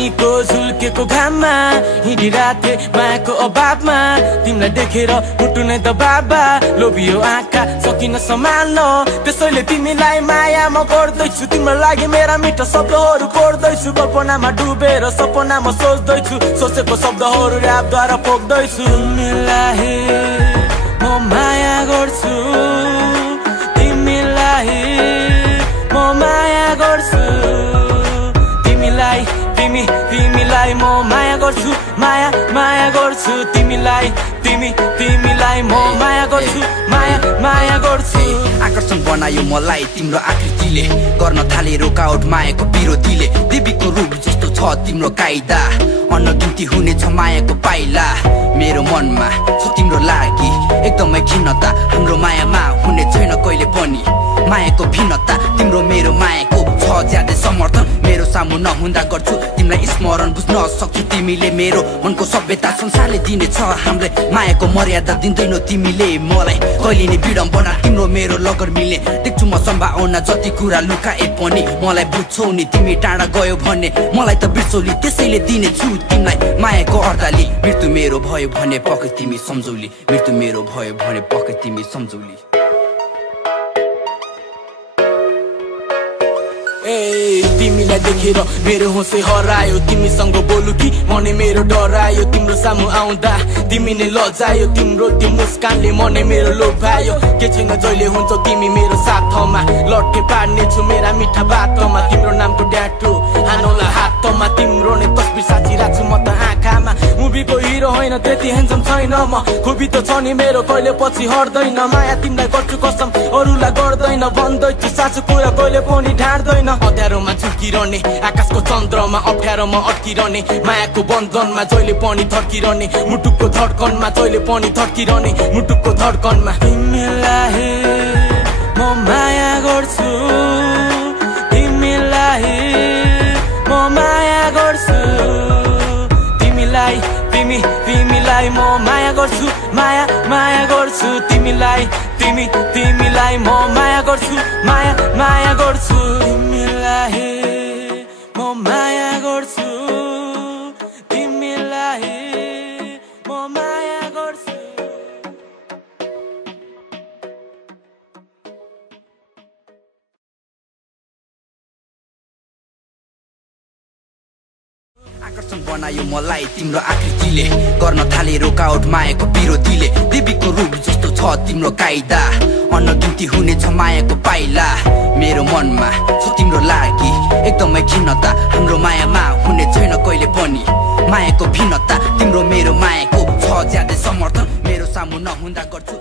पानीको झुल्केको घाममा हिँडिराथे मायाको अभावमा तिमीलाई देखेर मुटु नै दबाबा लोभियो आँखा सकिन सम्हाल्न त्यसैले तिमीलाई माया म गर्दैछु तिम्रो लागि मेरा मिठो शब्दहरू कोर्दैछु कल्पनामा डुबेर सपनामा सोच्दैछु सोचेको शब्दहरू र्यापद्वारा पोख्दैछु तिमीलाई म माया गर्छु तिमीलाई म माया गर्छु तिमीलाई म माया गर्छु माया गर्छु तिमीलाई तिमीलाई म माया गर्छु माया गर्छु आकर्षण बनायो मलाई तिम्रो आकृतिले गर्न थाले रोकाउट मायाको विरोधीले देवीको रूप जस्तो छ तिम्रो कायदा अनगिन्ती हुनेछ मायाको पाइला मेरो मनमा छ तिम्रो लागि एकदमै खिन्नता हाम्रो मायामा हुने छैन कहिले पनि मायाको भिन्नता तिम्रो मेरो मायाको छ ज्यादै समर्थन मेरो सामु नहुँदा गर्छु तिमीलाई स्मरण बुझ्न सक्छु तिमीले मेरो मनको सभ्यता संसारले दिनेछ हामीलाई मायाको मर्यादा दिँदैनौ तिमीले मलाई कहिले नि विडम्बना तिम्रो मेरो लगन मिल्ने देख्छु म सम्भावना जति कुरा लुकाए पनि मलाई बुझ्छौ नि तिमी टाढा गयो भन्ने मलाई त बिर्सौली त्यसैले दिनेछु तिमीलाई मायाको अर्दाली मृत्यु मेरो भयो भने पक्कै तिमी सम्झौली मृत्यु मेरो भयो भने पक्कै तिमी सम्झौली तिमीलाई देखेर मेरो होसै हरायो तिमीसँग बोलु कि मनै मेरो डरायो तिम्रो सामु आउँदा तिमी नै लजायो तिम्रो त्यो मुस्कानले मनै मेरो लोभायो के छैन जहिले हुन्छ तिमी मेरो साथमा लट्ठे पार्ने छु मेरा मिठा बातमा तिम्रो नामको ट्याटु हानौला हातमा तिम्रो नै तस्बिर साचिरहेको छु म त आँखामा मुभीको हिरो होइन त्यति ह्यान्डसम छैन म खुबी त छ नि मेरो कहिले पछि हट्दैन माया तिमीलाई गर्छु कसम अरूलाई गर्दैन भन्दैछु साँचो कुरा कहिले पनि ढाड्दैन अँध्यारोमा झुल्किरहने आकाशको चन्द्रमा अप्ठ्यारोमा अड्किरहने मायाको बन्धनमा जहिले पनि थर्किरहने मुटुको धड्कनमा जहिले पनि थर्किरहने मुटुको धड्कनमा तिमीलाई म माया गर्छु तिमीलाई म माया गर्छु तिमीलाई म माया गर्छु माया गर्छु तिमीलाई तिमीलाई म माया गर्छु माया गर्छु तिमीलाई म माया गर्छु तिमीलाई म माया गर्छु आकर्षण बनायो मलाई तिम्रो आकृतिले गर्न थाले रोकाउट मायाको विरोधीले देवीको रूप जस्तो छ तिम्रो कायदा अनगिन्ती हुनेछ मायाको पाइला मेरो मनमा छ तिम्रो लागि एकदमै खिन्नता हाम्रो मायामा हुने छैन कहिले पनि मायाको भिन्नता तिम्रो मेरो मायाको छ ज्यादै समर्थन मेरो सामु नहुँदा गर्छु